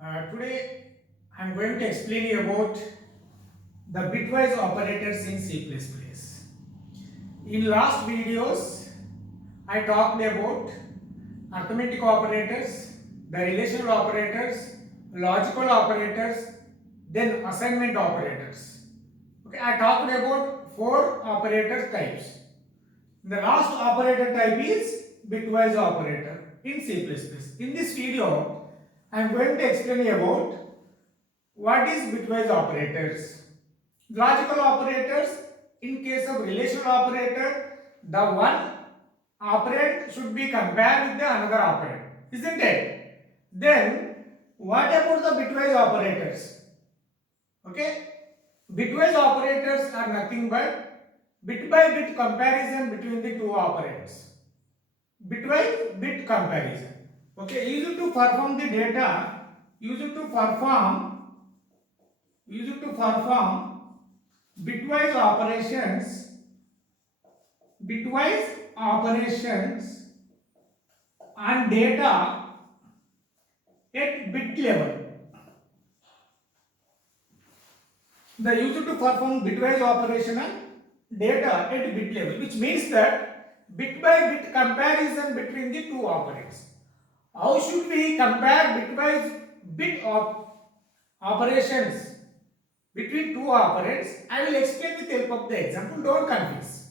Today I am going to explain you about the bitwise operators in C++. In last videos I talked about arithmetic operators, the relational operators, logical operators, then assignment operators. Okay, I talked about four operator types. The last operator type is bitwise operator in C++. In this video I am going to explain you about what is bitwise operators? Logical operators, in case of relational operator, the one operand should be compared with the another operand, isn't it? Then, what about the bitwise operators? Okay, bitwise operators are nothing but bit by bit comparison between the two operands. Bitwise bit comparison. Okay, used to perform the data, used to perform bitwise operations on data at bit level. The used to perform bitwise operation on data at bit level, which means that bit by bit comparison between the two operands. How should we compare bitwise bit operations between two operands? I will explain with the help of the example. Don't confuse.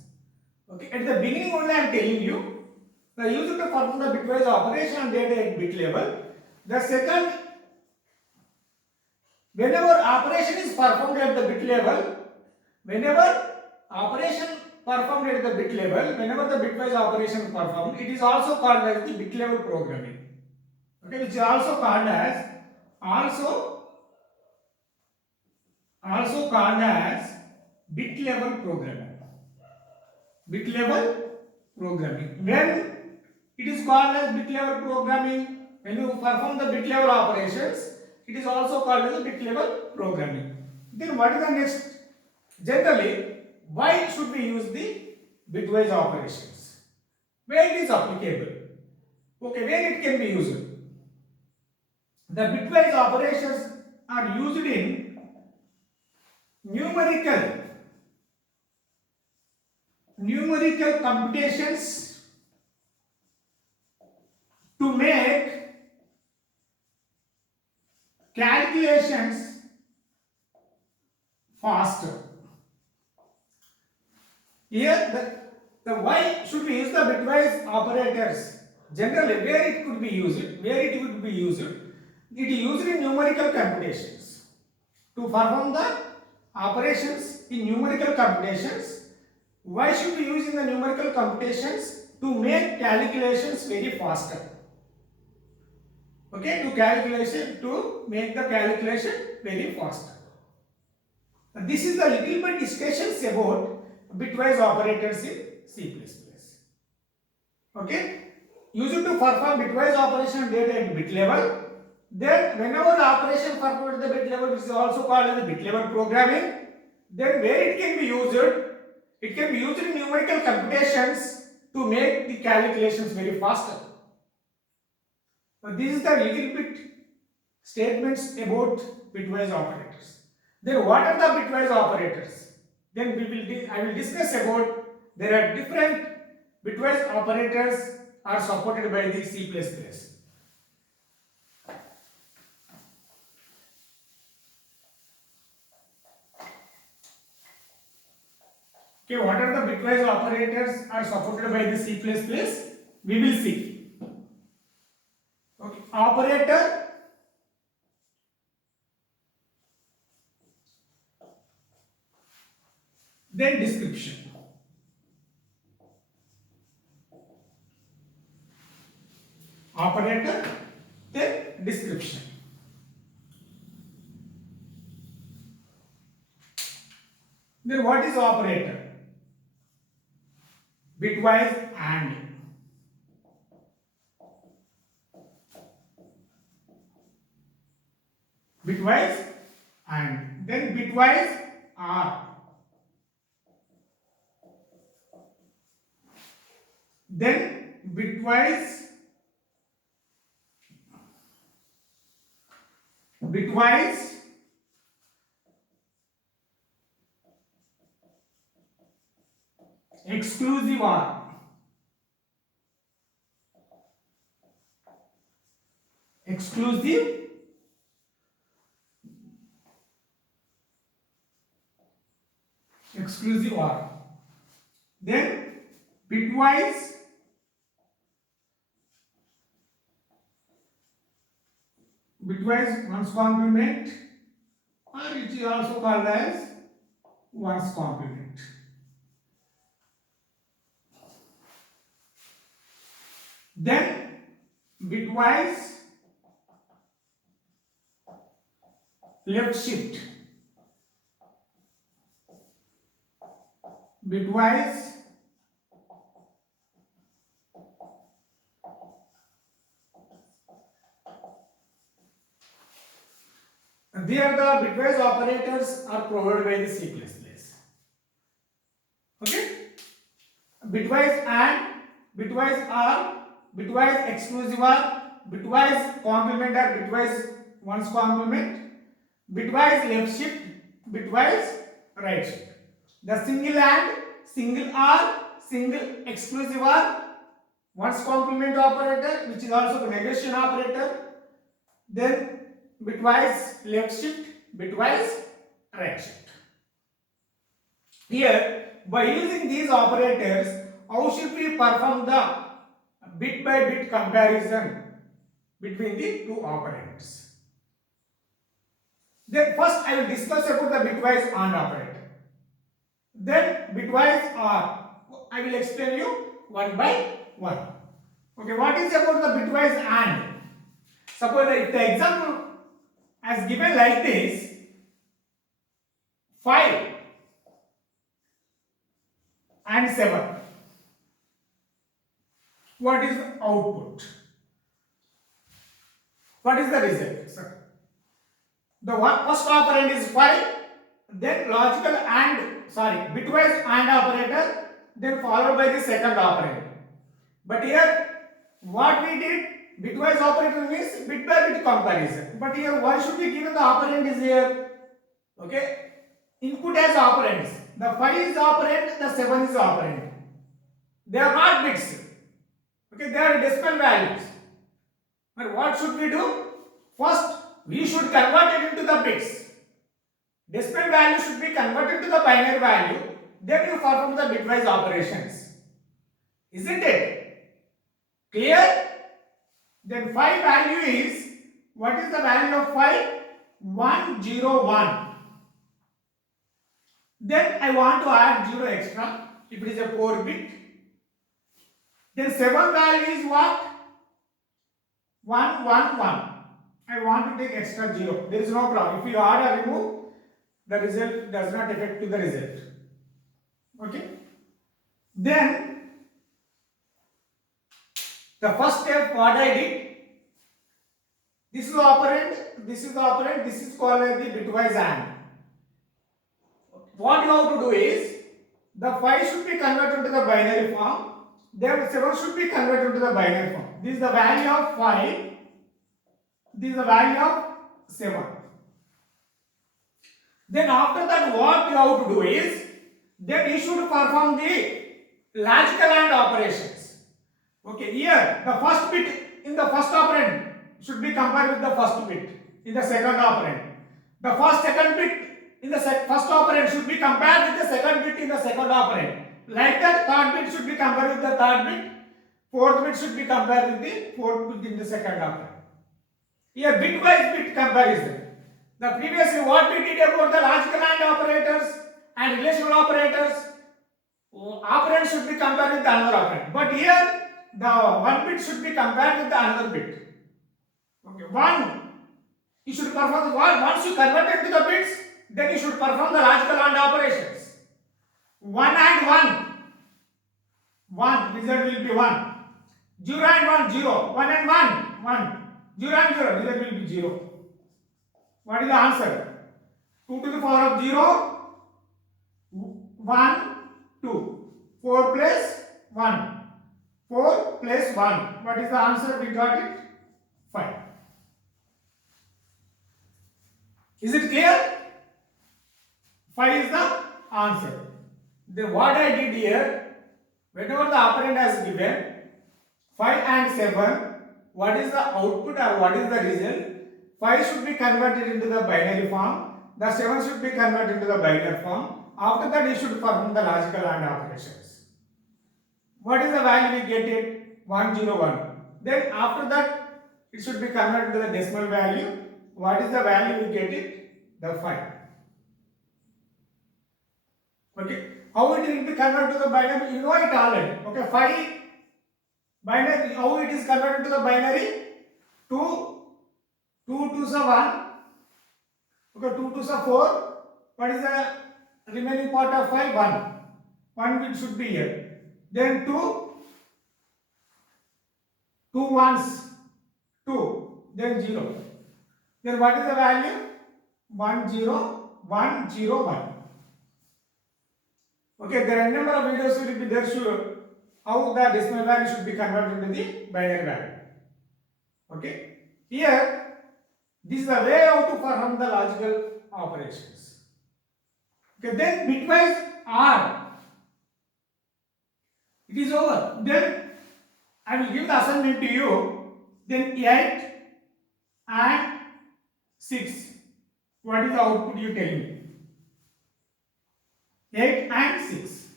Okay, at the beginning only I am telling you the user to perform the bitwise operation on data at bit level. The second, whenever operation is performed at the bit level, whenever operation performed at the bit level, whenever the bitwise operation is performed, it is also called as the bit level programming. Okay, which is also called as also called as bit level programming. Bit level programming. When it is called as bit level programming, when you perform the bit level operations, it is also called as bit level programming. Then what is the next? Generally, why should we use the bitwise operations? Where it is applicable? Okay, where it can be used? The bitwise operations are used in numerical computations to make calculations faster. Here the why should we use the bitwise operators? Generally, where it could be used, it is used in numerical computations. To perform the operations in numerical computations, why should we use in the numerical computations? To make calculations very faster. Okay, to make the calculation very faster. This is the little bit discussions about bitwise operators in C++. Okay, used to perform bitwise operation data at bit level. Then whenever the operation performed at the bit level, which is also called as the bit level programming, then where it can be used? It can be used in numerical computations to make the calculations very faster. This is the little bit statements about bitwise operators. Then what are the bitwise operators? Then I will discuss about there are different bitwise operators are supported by the C++. Okay, what are the bitwise operators are supported by the C++? We will see. Okay, operator, then description. Operator, then description. Then what is operator? Bitwise AND. Bitwise AND. Then bitwise OR. Then bitwise bitwise exclusive OR. Exclusive OR. Then bitwise ones complement, or it is also called as ones complement. Then bitwise left shift. Bitwise there the bitwise operators are provided by the C++. Okay? Bitwise AND, bitwise OR, bitwise exclusive OR, bitwise complement or bitwise ones complement, bitwise left shift, bitwise right shift. The single AND, single OR, single exclusive OR, ones complement operator, which is also the negation operator, then bitwise left shift, bitwise right shift. Here, by using these operators, how should we perform the bit by bit comparison between the two operands? Then first I will discuss about the bitwise AND operator. Then bitwise OR. I will explain you one by one. Okay, what is about the bitwise AND? Suppose if the example as given like this, 5 and 7. What is the output? What is the result, sir? The first operand is 5, then logical bitwise AND operator, then followed by the second operand. But here, what we did, bitwise operator means bit by bit comparison. But here, why should we give the operand is here? Okay, input as operands. The 5 is operand, the 7 is operand. They are not bits. Okay, they are decimal values. But what should we do? First, we should convert it into the bits. Decimal value should be converted to the binary value. Then you perform the bitwise operations. Isn't it? Clear? Then 5 value is, what is the value of 5? 101. Then I want to add 0 extra if it is a 4 bit. Then 7 value is what? 111. I want to take extra 0. There is no problem. If you add or remove, the result does not affect to the result. Okay. Then the first step what I did, this is the operand, this is the operand, this is called as the bitwise AND. What you have to do is, the 5 should be converted to the binary form, then 7 should be converted to the binary form. This is the value of 5, this is the value of 7. Then after that what you have to do is, then you should perform the logical AND operations. Okay, here the first bit in the first operand should be compared with the first bit in the second operand. The second bit in the first operand should be compared with the second bit in the second operand. Like that, third bit should be compared with the third bit, fourth bit should be compared with the fourth bit in the second operand. Here bitwise bit comparison. The previously what we did about the logical AND operators and relational operators, operand should be compared with the another operand. But here the one bit should be compared with the another bit. Okay, one you should perform the one. Once you convert it to the bits, then you should perform the logical AND operations. 1 and 1, result will be 1. 0 and 1, 0. 1 and 1, 1. 0 and 0, result will be 0. What is the answer? 2 to the power of 0, 1, 2. 4 plus 1. 4 plus 1. What is the answer? We got it? 5. Is it clear? 5 is the answer. Then what I did here, whenever the operand has given 5 and 7, what is the output or what is the result? 5 should be converted into the binary form, the 7 should be converted into the binary form. After that, you should perform the logical AND operations. What is the value we get it? 101. Then after that, it should be converted to the decimal value. What is the value we get it? The 5. Okay. How it will be converted to the binary? You know it already. Okay. 5 binary. How it is converted to the binary? 2 2s are 1. Okay. 2 2s are 4. What is the remaining part of 5? 1. 1 which should be here. Then 2 ones 2. Then 0. Then what is the value? 1 0 1 0 1. Okay, there are a number of videos will be there show how the decimal value should be converted to the binary value. Okay, here this is the way how to perform the logical operations. Okay, then bitwise OR. It is over. Then I will give the assignment to you. Then 8 and 6. What is the output you tell me? 8 and 6.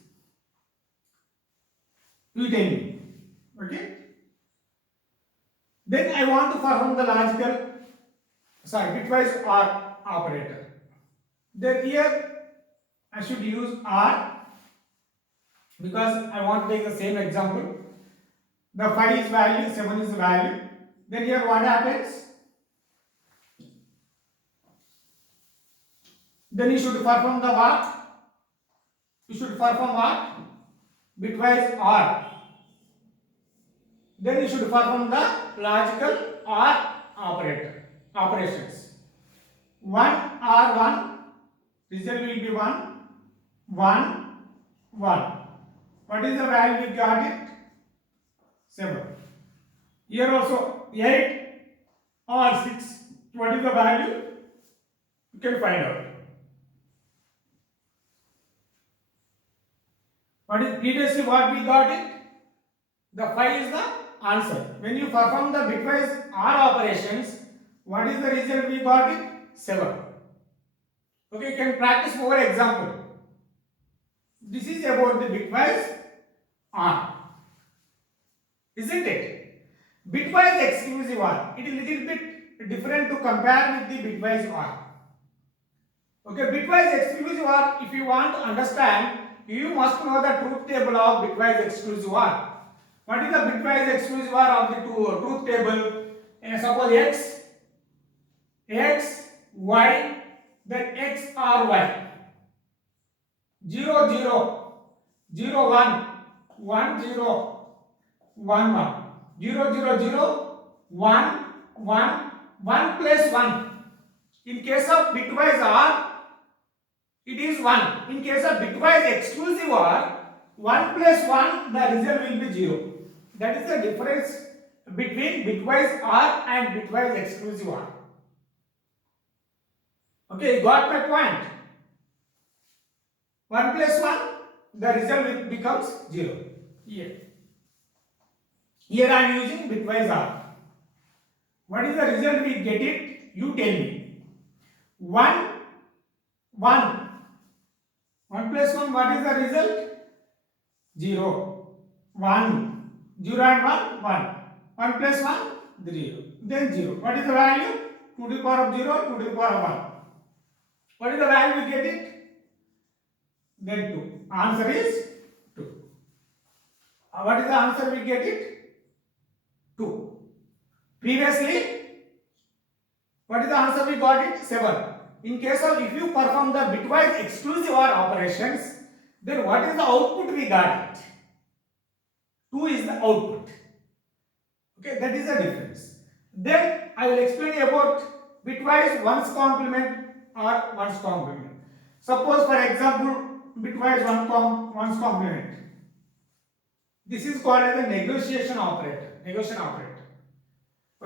You tell me. Okay. Then I want to perform the bitwise OR operator. Then here I should use OR because I want to take the same example. The 5 is value, 7 is value. Then here what happens? Then you should perform the what? You should perform what? Bitwise OR. Then you should perform the logical OR operations. 1 or 1, result will be 1, 1, 1. What is the value we got it? 7. Here also 8 or 6. What is the value? You can find out. What is previously what we got it? The 5 is the answer. When you perform the bitwise OR operations, what is the result we got it? 7. Okay, you can practice more example. This is about the bitwise OR. Isn't it? Bitwise exclusive OR. It is little bit different to compare with the bitwise OR. Okay, bitwise exclusive OR, if you want to understand, you must know the truth table of bitwise exclusive OR. What is the bitwise exclusive OR of the truth table? Suppose x, y, then x or y. 0 0, 0 1, 1 0, 1 1. 0 0 0, 1 1, 1 plus 1. In case of bitwise OR, it is 1. In case of bitwise exclusive OR, 1 plus 1, the result will be 0. That is the difference between bitwise OR and bitwise exclusive OR. Okay, you got my point? 1 plus 1, the result becomes 0. Here I am using bitwise OR. What is the result we get it? You tell me. 1 1. 1 plus 1, what is the result? 0. 1. 0 and 1, 1. 1 plus 1, 0. Then 0. What is the value? 2 to the power of 0, 2 to the power of 1. What is the value we get it? Then 2. Answer is 2. What is the answer we get it? 2. Previously, what is the answer we got it? 7. In case of if you perform the bitwise exclusive OR operations, then what is the output we got it? 2 is the output. Okay, that is the difference. Then I will explain about bitwise ones complement or ones complement. Suppose for example bitwise ones complement. This is called as a negotiation operator.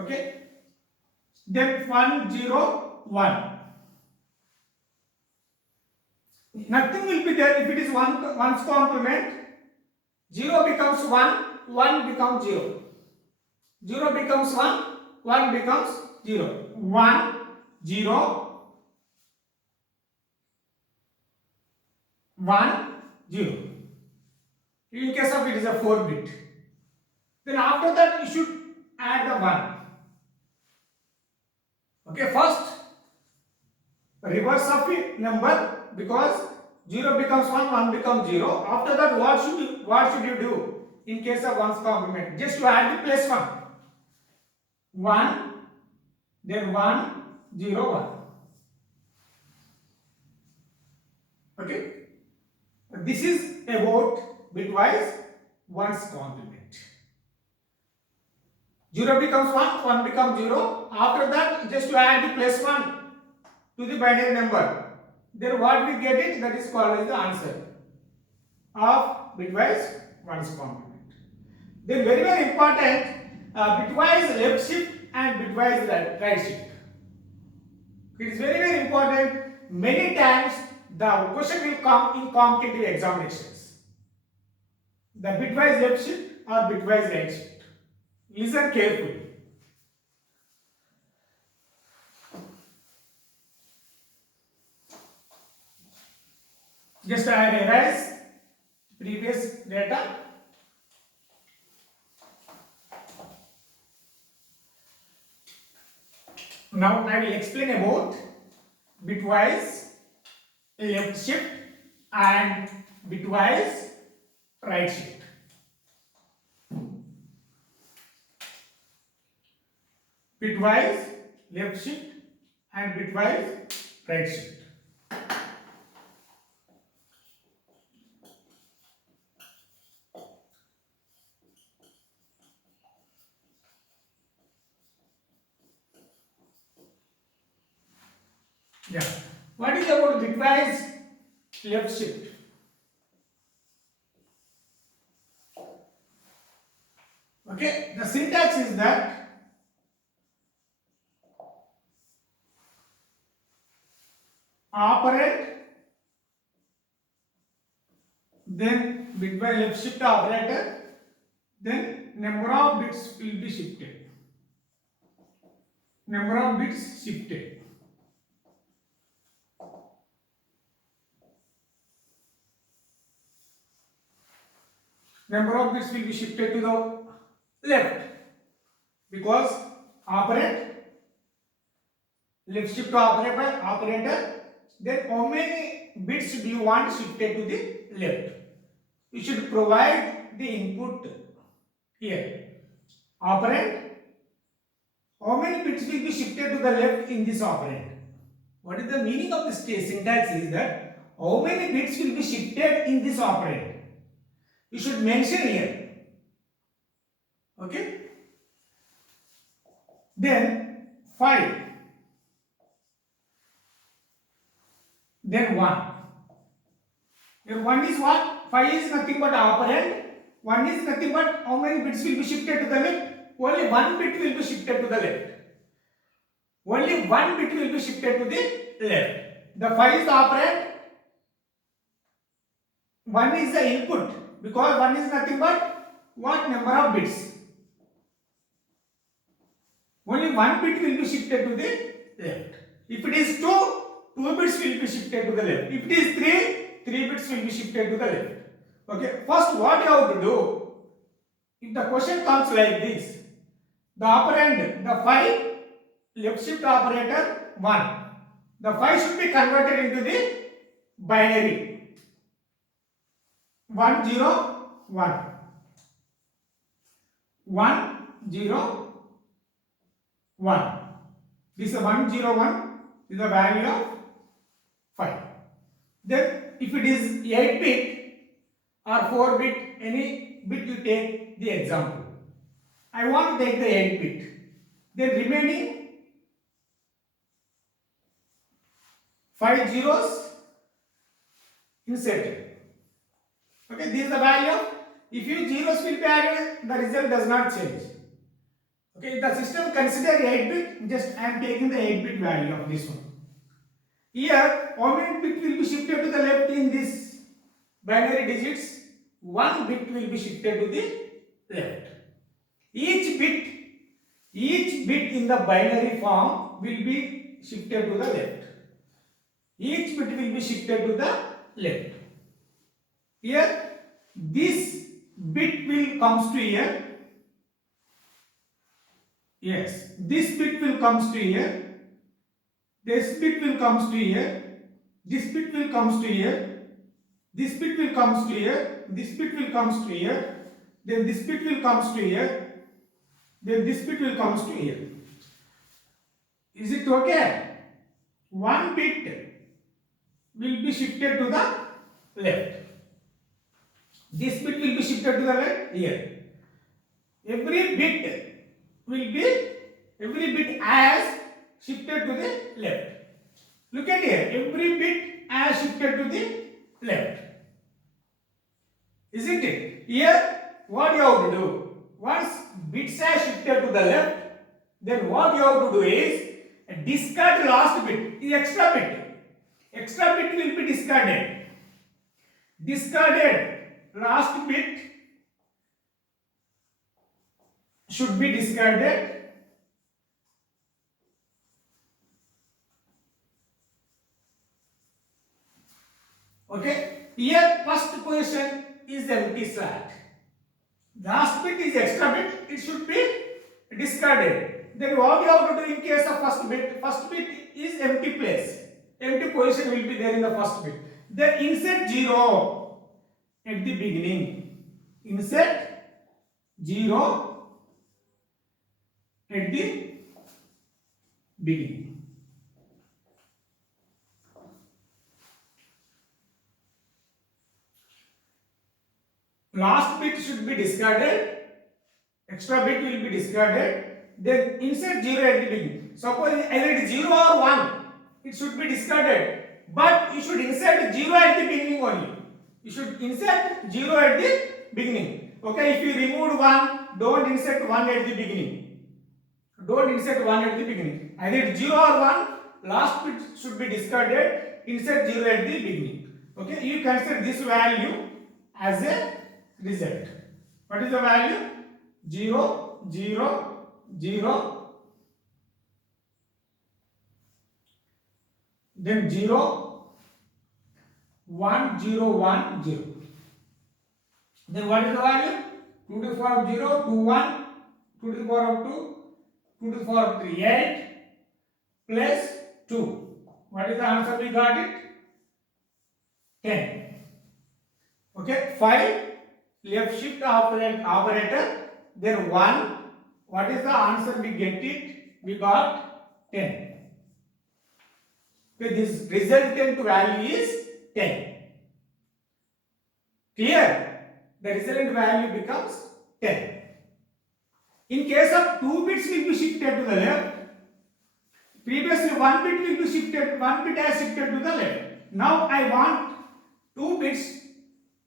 Okay. Then 1 0 1. Nothing will be there if it is one's complement. 0 becomes 1, 1 becomes 0. 0 becomes 1, 1 becomes 0. 1, 0, 1, 0. In case of it is a 4 bit. Then after that you should add the 1. Okay, first reverse of the number, because 0 becomes 1, 1 becomes 0. After that what should you do in case of 1's complement? Just to add the plus 1. 1, then 1, 0, 1. Okay. This is about bitwise 1's complement. 0 becomes 1, 1 becomes 0. After that, just to add the plus 1 to the binary number. Then what we get it, that is called as the answer of bitwise 1's complement. Then very very important, bitwise left shift and bitwise right shift. It is very very important. Many times the question will come in competitive examinations. The bitwise left shift or bitwise right shift. Listen carefully. Just I have erased previous data. Now I will explain about bitwise left shift and bitwise right shift. Bitwise left shift and bitwise right shift. Yeah. What is about bitwise left shift? Okay, the syntax is that operand, then bitwise left shift operator, then number of bits will be shifted. Number of bits shifted. Number of bits will be shifted to the left, because operand left shift operator, then how many bits do you want shifted to the left? You should provide the input here. Operand, how many bits will be shifted to the left in this operand? What is the meaning of this syntax is that how many bits will be shifted in this operand? You should mention here. Okay. Then 5. Then 1. Then 1 is what? 5 is nothing but operand. 1 is nothing but how many bits will be shifted to the left? Only 1 bit will be shifted to the left. Only 1 bit will be shifted to the left. The 5 is the operand. 1 is the input, because 1 is nothing but what number of bits? Only 1 bit will be shifted to the left. If it is 2, 2 bits will be shifted to the left. If it is 3, 3 bits will be shifted to the left. Okay, first what you have to do, if the question comes like this, the operand, the 5, left shift operator 1. The 5 should be converted into the binary. 1 0 1. 1 0 1. This is 1 0 1 is the value of 5. Then if it is 8 bit or 4 bit, any bit you take the example. I want to take the 8 bit. Then remaining 5 zeros inserted. Okay, this is the value of, if you zeros will be added, the result does not change. Okay, the system consider 8 bit, just I am taking the 8 bit value of this one. Here, how many bit will be shifted to the left in this binary digits? One bit will be shifted to the left. Each bit in the binary form will be shifted to the left. Each bit will be shifted to the left. Here, this bit will comes to here. Yes, this bit will comes to here. This bit will comes to here. This bit will comes to here. This bit will comes to here. This bit will comes to here. Then this bit will comes to here. Then this bit will comes to here. Is it okay? One bit will be shifted to the left. This bit will be shifted to the left here. Every bit as shifted to the left. Look at here. Every bit as shifted to the left. Isn't it? Here, what you have to do? Once bits are shifted to the left, then what you have to do is discard the last bit, the extra bit. Extra bit will be discarded. Discarded last bit should be discarded. Okay, here first position is empty slot. Last bit is extra bit, it should be discarded. Then what you have to do in case of first bit is empty place. Empty position will be there in the first bit. Then insert 0 at the beginning. Insert 0 at the beginning. Last bit should be discarded, extra bit will be discarded, then insert 0 at the beginning. Suppose either it is 0 or 1, it should be discarded, but you should insert 0 at the beginning only. You should insert 0 at the beginning. Okay, if you removed 1, don't insert 1 at the beginning. Don't insert 1 at the beginning. Either it is 0 or 1, last bit should be discarded, insert 0 at the beginning. Okay, you consider this value as a result. What is the value? 0, 0, 0, then 0, 1, 0, 1, 0. Then what is the value? 2 to the power of 0, 2, 1, 2 to the power of 2, 2 to the power of 3, 8 plus 2. What is the answer we got it? 10. Okay, 5. Left shift operator, then 1. What is the answer we get it? We got 10. Okay, this resultant value is 10. Clear? The resultant value becomes 10. In case of 2 bits will be shifted to the left, previously 1 bit will be shifted, 1 bit has shifted to the left. Now I want 2 bits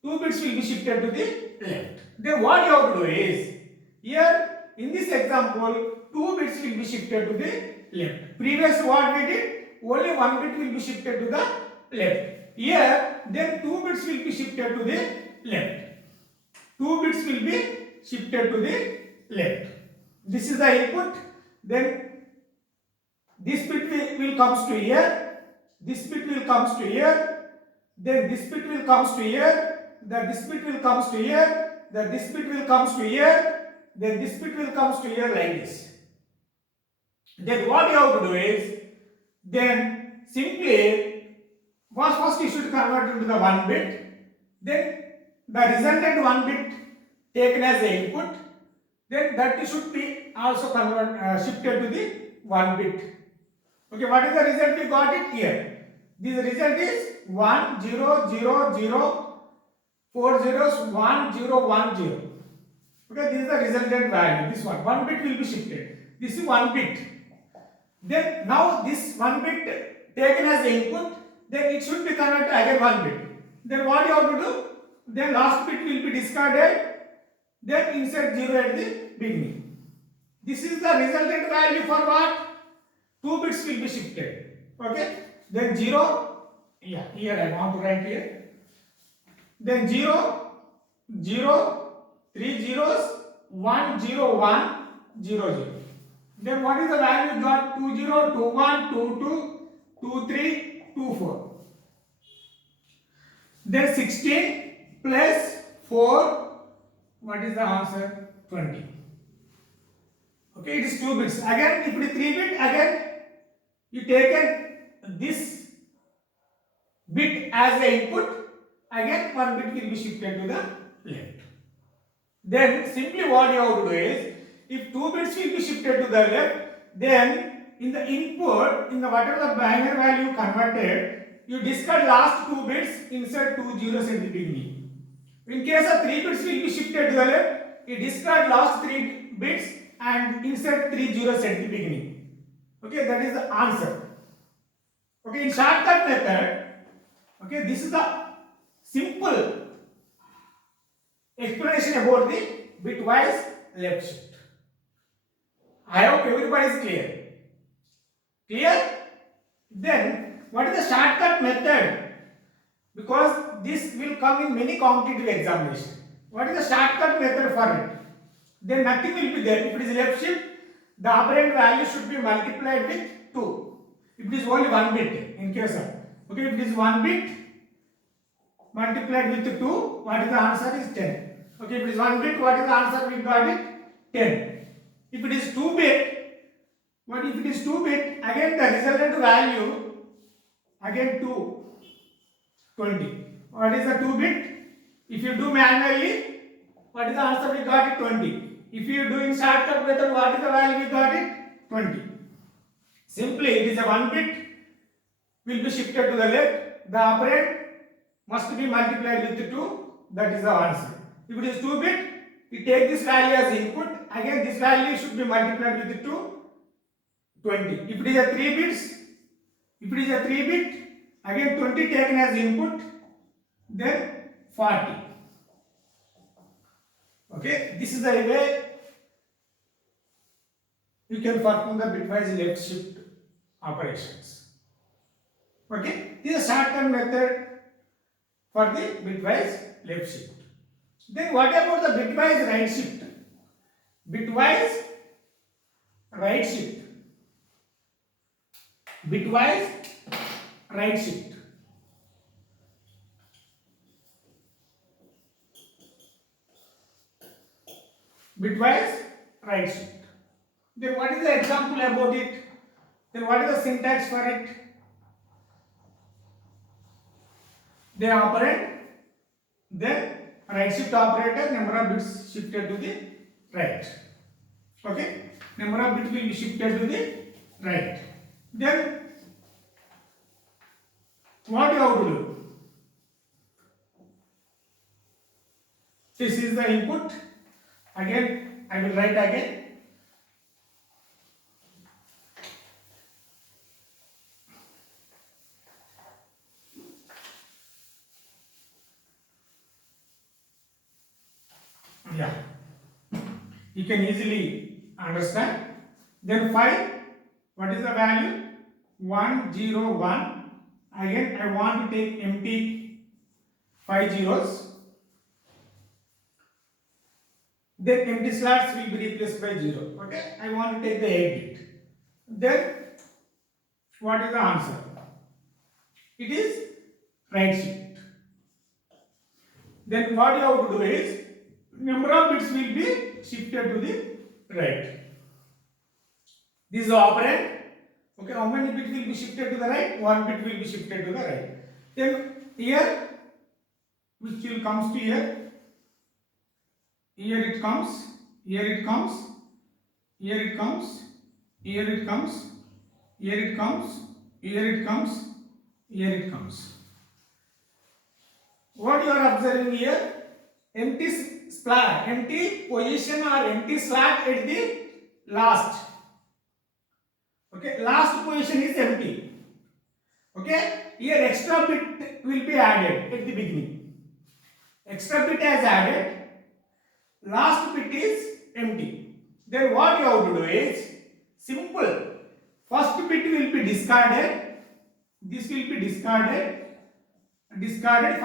will be shifted to the left. Then what you have to do is, here in this example, 2 bits will be shifted to the left. Previously what we did? Only 1 bit will be shifted to the left. Here, then 2 bits will be shifted to the left. 2 bits will be shifted to the left. This is the input. Then this bit will comes to here. This bit will comes to here. Then this bit will comes to here. Then this bit will comes to here. Then this bit will comes to here. Then this bit will comes to here like this. Then what you have to do is, then simply first you should convert into the 1 bit. Then the resultant 1 bit taken as the input. Then that should be also shifted to the 1 bit. Okay, what is the result we got it here? This result is 1 0 0 0 4 zeros 1 0 1 0. Okay, this is the resultant value. This 1 bit will be shifted. This is 1 bit. Then now this 1 bit taken as the input, then it should be converted again 1 bit. Then what you have to do? Then last bit will be discarded. Then insert 0 at the beginning. This is the resultant value for what? 2 bits will be shifted. Okay. then 0, yeah, here I want to write here, then 0, 0, 3 zeros, 1, 0, 1, 0, 0. Then what is the value we got? 2, 0, 2, 1, 2, 2, 2, 3, 2, 4. Then 16 plus 4, what is the answer? 20. Okay, it is 2 bits. Again, if it is 3 bit, again you take this bit as the input, again 1 bit will be shifted to the left. Then simply what you have to do is, if 2 bits will be shifted to the left, then in the input, in the whatever the binary value converted, you discard last 2 bits, insert 2 zeros at the beginning. In case of 3 bits will be shifted to the left, you discard last 3 bits and insert 3 zeros at the beginning. Okay, that is the answer. Okay, in shortcut method, okay, this is the simple explanation about the bitwise left shift. I hope everybody is clear. Clear? Then, what is the shortcut method? Because this will come in many competitive examinations. What is the shortcut method for it? Then nothing will be there. If it is left shift, the operand value should be multiplied with 2. If it is only 1 bit, in case of, okay, if it is 1 bit multiplied with 2, what is the answer is 10. Okay, if it is 1 bit, what is the answer? We got it 10. If it is 2 bit, what if it is 2 bit? Again the resultant value, again 2, 20. What is the 2 bit? If you do manually, what is the answer? We got it 20. If you do in shortcut method, what is the value? We got it 20. Simply, it is a 1 bit will be shifted to the left. The operand must be multiplied with 2. That is the answer. If it is 2 bit, we take this value as input. Again, this value should be multiplied with 2. 20. If it is a 3 bits, if it is a 3 bit, again 20 taken as input, then 40. Okay, this is the way you can perform the bitwise left shift operations. Okay, this is a short-term method for the bitwise left shift. Then what about the bitwise right shift? Bitwise right shift. Bitwise right shift. Bitwise right shift. Then what is the example about it? Then what is the syntax for it? The operand, then right shift operator, number of bits shifted to the right. Okay, number of bits will be shifted to the right. Then what you have to do? This is the input. Again, I will write again. Yeah, you can easily understand. Then 5, what is the value? 1, 0, 1. Again, I want to take empty 5 zeros. Then empty slots will be replaced by 0. Okay, I want to take the 8 bit. Then what is the answer? It is right shift. Then what you have to do is, number of bits will be shifted to the right. This is the operand. Okay, how many bits will be shifted to the right? 1 bit will be shifted to the right. Then here, which will comes to here. Here it comes. Here it comes. Here it comes. Here it comes. Here it comes. Here it comes. Here it comes. What you are observing here? Empty slot, empty position or empty slot at the last. Okay, last position is empty. Okay, here extra bit will be added at the beginning. Extra bit is added. Last bit is empty. Then what you have to do is simple. First bit will be discarded. this will be discarded. Discarded,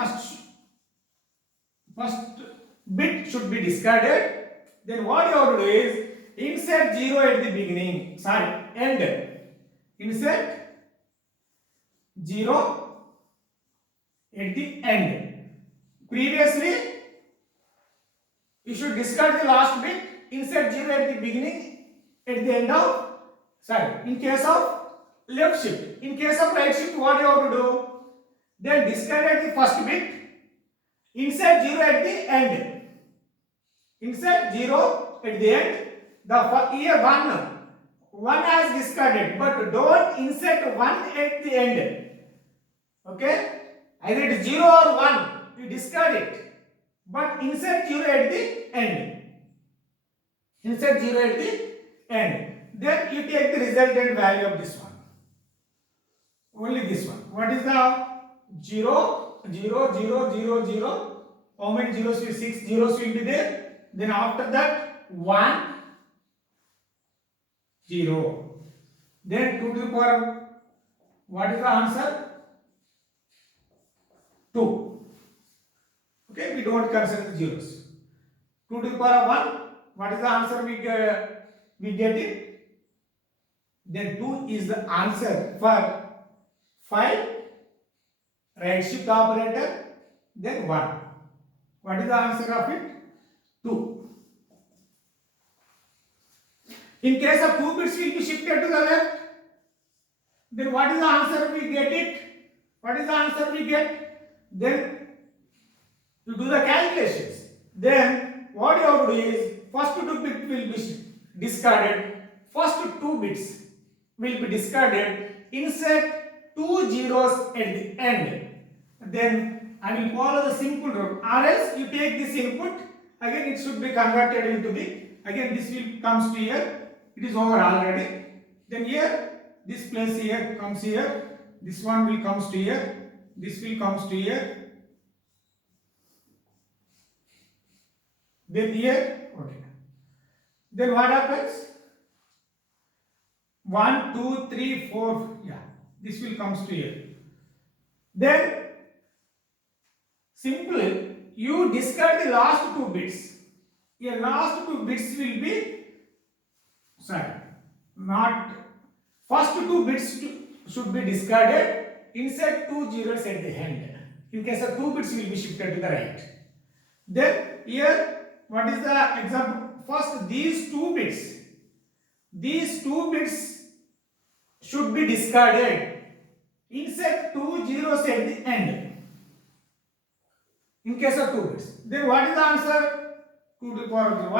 first bit should be discarded. Then what you have to do is insert 0 at the beginning, sorry, end. Insert 0 at the end. Previously, you should discard the last bit, insert 0 at the beginning, at the end of, sorry, in case of left shift. In case of right shift, what you have to do? Then discard at the first bit, insert 0 at the end. Insert 0 at the end. Here 1 has discarded, but don't insert 1 at the end. Okay? Either it is 0 or 1, you discard it. But insert 0 at the end. Insert 0 at the end. Then you take the resultant value of this one. Only this one. What is the 0, 0, 0, 0, 0? How many zeros? 6 zeros will be there. Then after that 1, 0. Then 2 to the power, what is the answer? 2. Okay, we don't consider the zeros. 2 to the power 1, what is the answer we get it? Then 2 is the answer for 5 right shift operator. Then 1. What is the answer of it? 2. In case of 2 bits will be shifted to the left, then what is the answer we get it? What is the answer we get? Then you do the calculations. Then what you have to do is first 2 bit will be discarded. First 2 bits will be discarded. Insert 2 zeros at the end. Then I will follow the simple route. Or else you take this input. Again it should be converted into the. Again this will comes to here. It is over already. Then here this place here comes here. This one will comes to here. This will comes to here. Then here, okay. Then what happens? 1, 2, 3, 4. Yeah, this will comes to here. Then simply you discard the last 2 bits. Your last 2 bits will be, sorry, not first 2 bits should be discarded. Insert 2 zeros at the end. In case of 2 bits will be shifted to the right. Then here, what is the example? First these 2 bits. These 2 bits should be discarded. Insert 2 zeros at the end. In case of 2 bits. Then what is the answer? 2 to the power of 0.